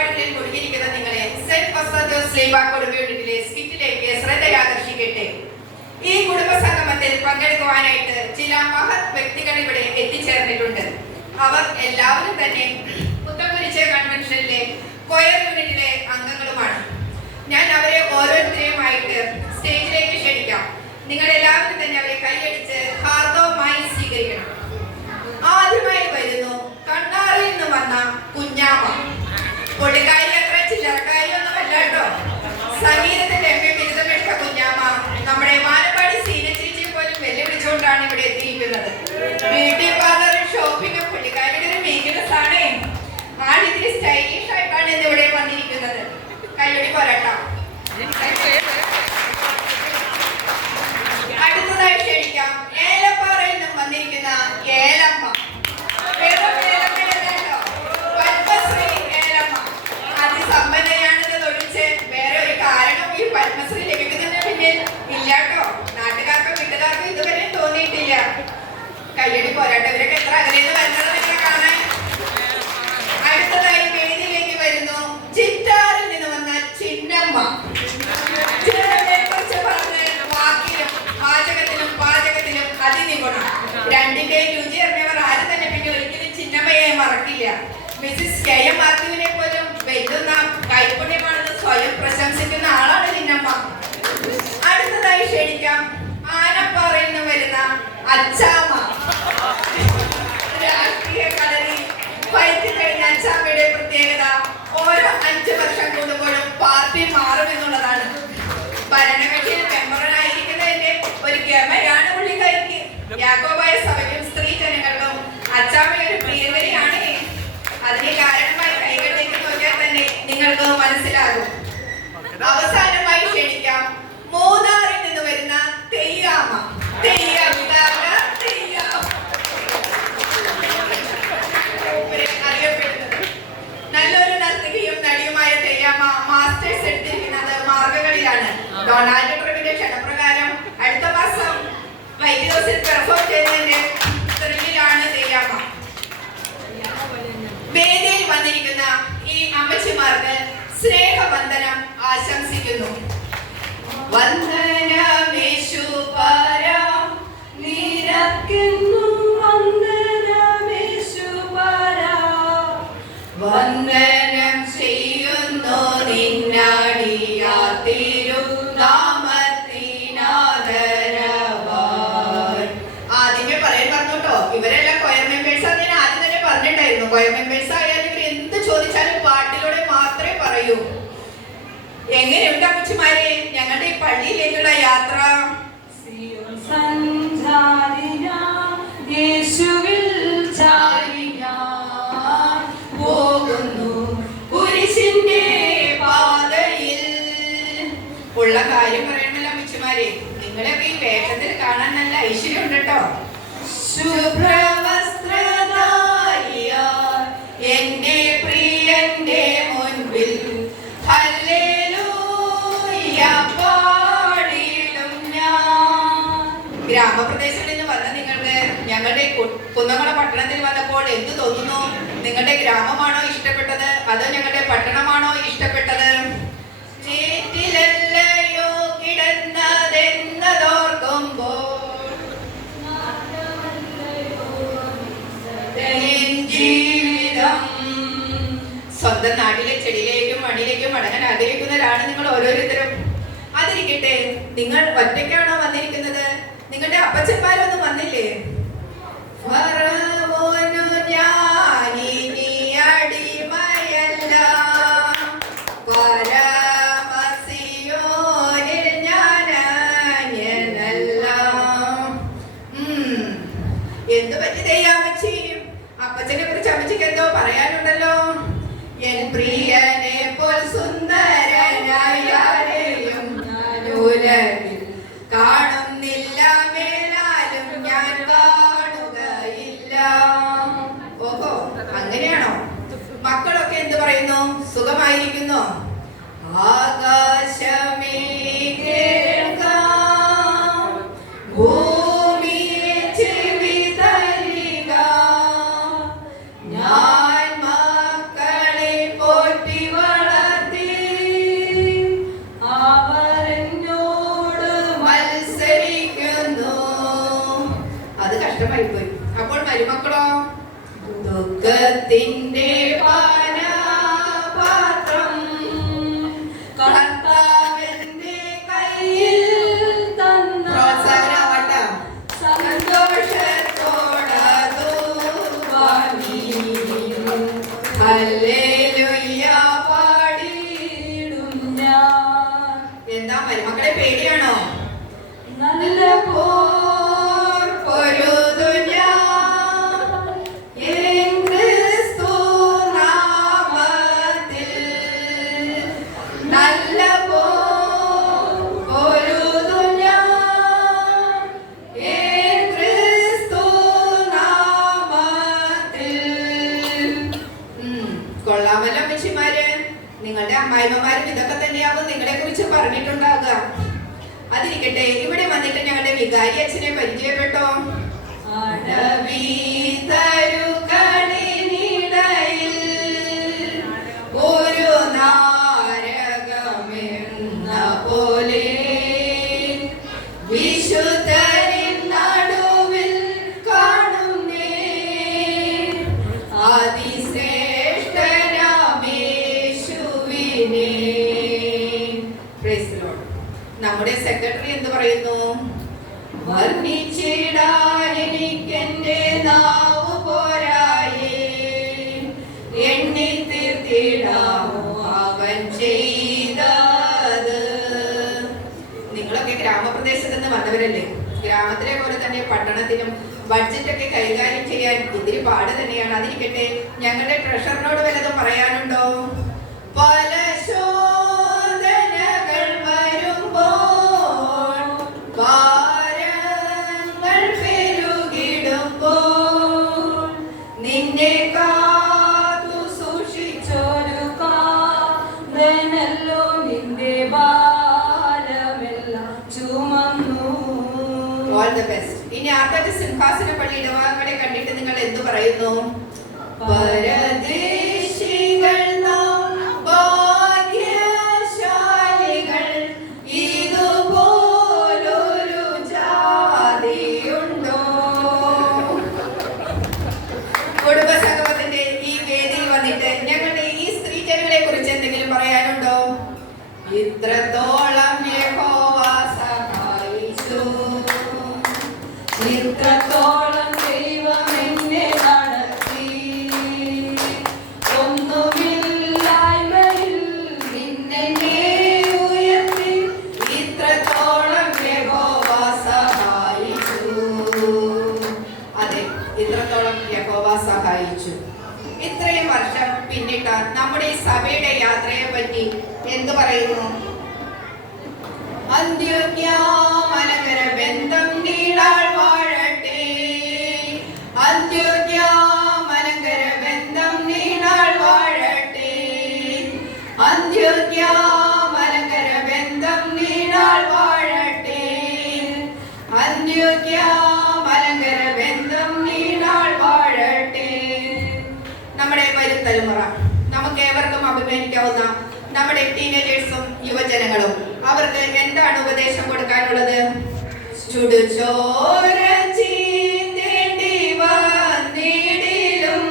വേർപാടുകളിൽ മുഴുകിയിരിക്കുന്ന നിങ്ങളെ സെന്റ് പസ്താദോസ് സ്ലീബ കുടുംബയൂണിറ്റിലെ സ്കിറ്റിലേക്ക് ശ്രദ്ധയാകർഷിക്കട്ടെ. ഈ കുടുംബ സംഗമത്തിൽ പങ്കെടുക്കുവാനായിട്ട് ചില മഹത് വ്യക്തികൾ ഇവിടെ എത്തിച്ചേർന്നിട്ടുണ്ട്. അവർ എല്ലാവരും തന്നെ പുത്തൻകുരിശ് കൺവെൻഷനിലെ കൊയർ യൂണിറ്റിലെ അംഗങ്ങളുമാണ്. ഞാൻ അവരെ ഓരോരുത്തരെയുമായിട്ട് സ്റ്റേജിലേക്ക് ക്ഷണിക്കാം. നിങ്ങൾ എല്ലാവരും തന്നെ അവരെ കൈയടിച്ച് ഹാർദവമായി സ്വീകരിക്കണം. ആദ്യമായി വരുന്നു കണ്ണാറിൽ നിന്ന് വന്ന കുഞ്ഞാമ്മ. പുള്ളിക്കാരി അത്ര ചില്ലറക്കാരിയൊന്നുമല്ല കേട്ടോ. സംഗീതത്തിന്റെ ബിരുദമെടുത്ത കുഞ്ഞാമ്മ നമ്മുടെ മാനപ്പാടി സീന ചേച്ചിയെ പോലും വെല്ലുവിളിച്ചുകൊണ്ടാണ് ഇവിടെ എത്തിയിരിക്കുന്നത്. ബ്യൂട്ടി പാർലറും ഷോപ്പിംഗും പുള്ളിക്കാരിയുടെ ഒരു വീക്ക്നെസ് ആണ്. ആളിത്തിരി സ്റ്റൈലിഷ് ആയിട്ടാണ് ഇന്ന് ഇവിടെ വന്നിരിക്കുന്നത്. കയ്യടി പോരാട്ടം. അടുത്തതായി ക്ഷണിക്കാം ഏലപ്പാറയിൽ നിന്നും വന്നിരിക്കുന്ന ഏലമ്മ. പത്മശ്രീ ഏലമ്മ. അതിസമ്പന്നയാണെന്ന് ഒഴിച്ച് വേറെ ഒരു കാരണം ഈ പത്മശ്രീ ലഭിക്കുന്നതിന് പിന്നിൽ ഇല്ലാട്ടോ. നാട്ടുകാർക്കും വീട്ടുകാർക്കും ഇതുവരെ തോന്നിയിട്ടില്ല. കയ്യടി പോരാട്ടം. ഇവരൊക്കെ എത്ര അകലേന്ന് വരുന്നതെന്നൊക്കെ കാണാൻ. അടുത്തതായി വേദിയിലേക്ക് വരുന്നു ചിറ്റാറിൽ നിന്ന് വന്ന ചിന്നമ്മ. പാചകത്തിലും അതിനിപുണം. രണ്ടിന്റെയും രുചി അറിഞ്ഞവർ ആരും തന്നെ പിന്നെ ഒരിക്കലും ചിന്നമ്മയെ മറക്കില്ല. മിസ്സിസ് കെ എം മാത്യുവിനെ പോലും വെല്ലുന്ന കൈപുണ്യമാണെന്ന് സ്വയം പ്രശംസിക്കുന്ന ആളാണ് ചിന്നമ്മ. അടുത്തതായി ക്ഷണിക്കാം ആനപ്പാറയിൽ നിന്ന് വരുന്ന അച്ചാമ്മ. രാഷ്ട്രീയ കളരി വൈദ്യം കഴിഞ്ഞ അച്ചാമ്മയുടെ പ്രത്യേകത ഓരോ 5 വർഷം കൂടുമ്പോഴും പാർട്ടി മാറുമെന്നുള്ളതാണ്. ഭരണകക്ഷിയിൽ മെമ്പറായിരിക്കുന്നതിന്റെ ഒരു ഗമയാണ് പുള്ളിക്കാരിക്ക്. യാക്കോബായ സഭയ്ക്കും സ്ത്രീ ജനങ്ങൾക്കും അച്ചാമ്മയൊരു പ്രിയവരിയാണ്. അതിന് കാരണമായി കൈകളിലേക്ക് നോക്കിയാൽ തന്നെ നിങ്ങൾക്ക് മനസ്സിലാകും. അവസാനമായി ക്ഷണിക്കാം മൂന്നാറിൽ നിന്ന് വരുന്ന തെയ്യാമ്മ. അറിയപ്പെടുന്നത് നല്ലൊരു നർത്തകിയും നടിയുമായ തെയ്യാമ്മ മാസ്റ്റേഴ്സ് എടുത്തിരിക്കുന്നത് മാർഗകളിലാണ്. ഡൊണാൾഡ് ട്രംപിന്റെ ക്ഷണപ്രകാരം അടുത്ത മാസം വൈറ്റ് ഹൗസിൽ പെർഫോം ചെയ്യുന്നതിന്റെ ത്രില്ലിലാണ് തെയ്യാമ്മ. വേദിയിൽ വന്നിരിക്കുന്ന ഈ അമ്മച്ചിമാർക്ക് സ്നേഹവന്ദനം ആശംസിക്കുന്നു. വന്ദനമേശു പരം നിനക്കെന്നും വന്ദനമേശു പരം വന്ദനം ചെയ്യുന്നു നിന്നടിയാ തിരുനാമത്തിനാദരവായി. ആദ്യമേ പറയാൻ പറഞ്ഞോട്ടോ. ഇവരെല്ലാം കൊയർ മെമ്പേഴ്സ് ആണ്. ഞാൻ ആദ്യം തന്നെ പറഞ്ഞിട്ടായിരുന്നു കൊയർ മെമ്പേഴ്സ് ആയാലും ഇവർ എന്ത് ചോദിച്ചാലും പാട്ടിലൂടെ മാത്രമേ പറയൂ. എങ്ങനെയുണ്ട് അമ്മച്ചിമാരെ ഞങ്ങളുടെ ഈ പള്ളിയിലേക്കുള്ള യാത്ര? പോകുന്നു കുരിശിന്റെ പാതയിൽ. ഉള്ള കാര്യം പറയണല്ലോ അമ്മച്ചിമാരെ. നിങ്ങളൊക്കെ ഈ വേഷത്തിൽ കാണാൻ നല്ല ഐശ്വര്യം ഉണ്ട് കേട്ടോ. ശുഭ്രവസ്ത്രധാരിയ എന്റെ പ്രിയന്റെ മുൻപിൽ ഹല്ലേലൂയ പാടിടും ഞാൻ. ഗ്രാമപ്രദേശങ്ങളിൽ നിന്ന് വന്ന നിങ്ങൾക്ക് ഞങ്ങളുടെ കുന്നംകുളം പട്ടണത്തിൽ വന്നപ്പോൾ എന്ത് തോന്നുന്നു? നിങ്ങളുടെ ഗ്രാമമാണോ ഇഷ്ടപ്പെട്ടത് അതോ ഞങ്ങളുടെ പട്ടണമാണോ ഇഷ്ടപ്പെട്ടത്? ചേറ്റിലല്ലയോ കിടന്നതെന്നതോർക്കുമ്പോൾ ജീവിതം. സ്വന്തം നാട്ടിലെ ചെടിയിലേക്കും മണ്ണിലേക്കും മടങ്ങാൻ ആഗ്രഹിക്കുന്നവരാണ് നിങ്ങൾ ഓരോരുത്തരും. അതിരിക്കട്ടെ, നിങ്ങൾ ഒറ്റയ്ക്കാണോ വന്നിരിക്കുന്നത്? നിങ്ങളുടെ അപ്പച്ചന്മാരൊന്നും വന്നില്ലേ? ഫറവോനു ഞാനിനി അടിമയല്ല, പരമസിയോനിൽ ഞാനന്യനല്ല. എന്ത് പറ്റി തെയ്യാമ്മച്ചി? അപ്പച്ചനെ കുറിച്ച് അമ്മച്ചിക്ക് എന്തോ പറയാനുണ്ടല്ലോ. എൻ പ്രിയനെ പോൽ സുന്ദരനായാരെയും ഉലകിൽ കാണുന്നില്ല, മേലാലും ഞാൻ കാണുകയില്ല. ഓഹോ, അങ്ങനെയാണോ? മക്കളൊക്കെ എന്ത് പറയുന്നു? സുഖമായിരിക്കുന്നു? ആകാശമേ കേൾക്കാം, ഭൂമിയെ ചെവി തരിക, ഞാൻ മക്കളെ പോറ്റി ദൈവത്തിന്റെ പാനപാത്രം കർത്താവിന്റെ കയ്യിൽ തന്ന പ്രോത്സാഹനമാവട്ടെ. സന്തോഷത്തോടതു വാങ്ങി ഹല്ലേലൂയ പാടിയിടും ഞാൻ. എന്താ മരുമക്കളെ പേടിയാണോ? നല്ല പോർ പൊരുതും ഞാൻ എൻ ക്രിസ്തു നാമത്തിൽ. നല്ല പോർ പൊരുതും ഞാൻ എൻ ക്രിസ്തു നാമത്തിൽ. കൊള്ളാമല്ലോ അമ്മച്ചിമാര്. നിങ്ങളുടെ അമ്മായിമ്മമാരും ഇതൊക്കെ തന്നെയാവും നിങ്ങളെ കുറിച്ച് പറഞ്ഞിട്ടുണ്ടാവുക. അതിരിക്കട്ടെ, ഇവിടെ വന്നിട്ട് ഞങ്ങളുടെ വികാരി അച്ഛനെ പരിചയപ്പെട്ടോ. ഒരു നാരകമെന്ന പോലെ വിശുദ്ധരിൻ നടുവിൽ കാണുന്നേ അതിശ്രേഷ്ഠനാമേശുവിനെ. Praise the Lord. നമ്മുടെ സെക്രട്ടറി എന്ത് പറയുന്നു? വർണ്ണിച്ചിടാൻ എനിക്കെന്റെ നാവ് പോരായേ, എണ്ണി തീർത്തിടാമോ അവൻ ചെയ്തത്. നിങ്ങളൊക്കെ ഗ്രാമപ്രദേശത്ത് നിന്ന് വന്നവരല്ലേ? ഗ്രാമത്തിലെ പോലെ തന്നെ പട്ടണത്തിലും ബഡ്ജറ്റൊക്കെ കൈകാര്യം ചെയ്യാൻ ഇത്തിരി പാട് തന്നെയാണ്. അതിരിക്കട്ടെ, ഞങ്ങളുടെ ട്രഷറിനോട് വല്ലതും പറയാനുണ്ടോ? പല ശോധനകൾ വരുമ്പോൾ, ഭാരങ്ങൾ പെരുകിടുമ്പോൾ, നിന്നെ കാത്തു സൂക്ഷിച്ചൊരു കാന്തനല്ലോ നിന്റെ ഭാരമെല്ലാം ചുമന്നു. All the best. ഇനി ആദ്യത്തെ സിംഹാസന പള്ളി ഇടവാങ്ങളെ കണ്ടിട്ട് നിങ്ങൾ എന്തു പറയുന്നു? പരദേശികൾ നാം ഭാഗ്യശാലികൾ, ഇതുപോലൊരു ജാതിയുണ്ടോ? കുടുംബസംഗമത്തിന്റെ ഈ വേദിയിൽ വന്നിട്ട് ഞങ്ങളുടെ ഈ സ്ത്രീജനങ്ങളെ കുറിച്ച് എന്തെങ്കിലും പറയാനുണ്ടോ? ഇത്രത്തോളം യഹോവ സഹായിച്ചു, ഇത്രത്തോളം ദൈവം എന്നെ നടത്തി, ഒന്നുമില്ലായ്മയിൽ നിന്നെ ഉയർത്തി, ഇത്രത്തോളം യഹോവ സഹായിച്ചു. അതെ, ഇത്രത്തോളം യഹോവ സഹായിച്ചു. ഇത്രയും വർഷം പിന്നിട്ട നമ്മുടെ ഈ സഭയുടെ യാത്രയെ പറ്റി എന്തു പറയുന്നു? അന്ത്യോന്യമനകര ബന്ധം നീളാൾ വാഴട്ടെ, അന്ത്യോന്യമനകര ബന്ധം നീളാൾ വാഴട്ടെ, അന്ത്യോന്യമനകര ബന്ധം നീളാൾ വാഴട്ടെ, അന്ത്യോന്യമനകര ബന്ധം നീളാൾ വാഴട്ടെ. നമ്മുടെ വരും തലമുറ, നമുക്ക് ഏവർക്കും അഭിമാനിക്കാവുന്ന നമ്മുടെ ടീനേജേഴ്സും യുവജനങ്ങളും, അവർക്ക് എന്താണ് ഉപദേശം കൊടുക്കാനുള്ളത്? ചുടുചോര ചീന്തേണ്ടി വന്നിടിലും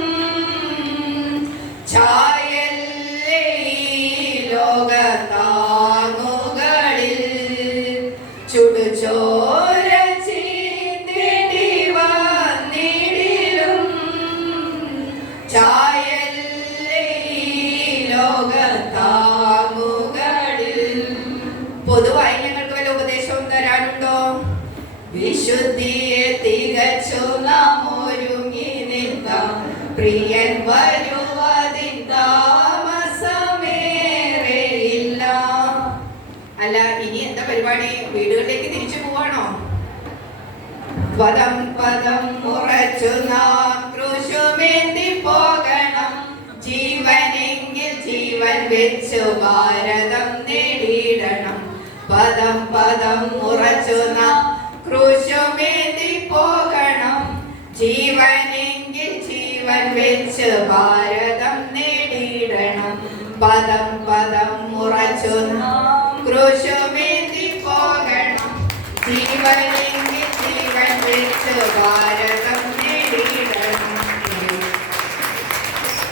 ചായല്ലേ ലോകത്താങ്ങുകളിൽ, ചുടുചോര ചീന്തേണ്ടി വന്നിടിലും ചായല്ലേ ലോകത്താങ്ങുകളിൽ. പൊതുവായി ഞങ്ങൾക്ക് വല്ല ഉപദേശവും തരാനുണ്ടോ? വിശുദ്ധിയെ തികച്ചു നാം ഒരുങ്ങി നിൽക്കാം, പ്രിയൻ വരുവതിൻ താമസമേറെയില്ല. അല്ല, ഇനി എന്താ പരിപാടി? വീടുകളിലേക്ക് തിരിച്ചു പോവാണോ? പദം പദം ഉറച്ചു നാം ക്രൂശുമേന്തി പോകണം, ജീവനെങ്കിൽ ജീവൻ വെച്ചു ഭാരതം നേടിയിടണം. പദം പദം ഉറച്ചു നാം ക്രൂശുമേന്തി പോകണം, ജീവനെങ്കിൽ ജീവൻ വെച്ച് ഭാരതം നേടിയിടണം. പദം പദം ഉറച്ചു നാം ക്രൂശുമേന്തി പോകണം, ജീവനെങ്കിൽ ജീവൻ വെച്ച് ഭാരതം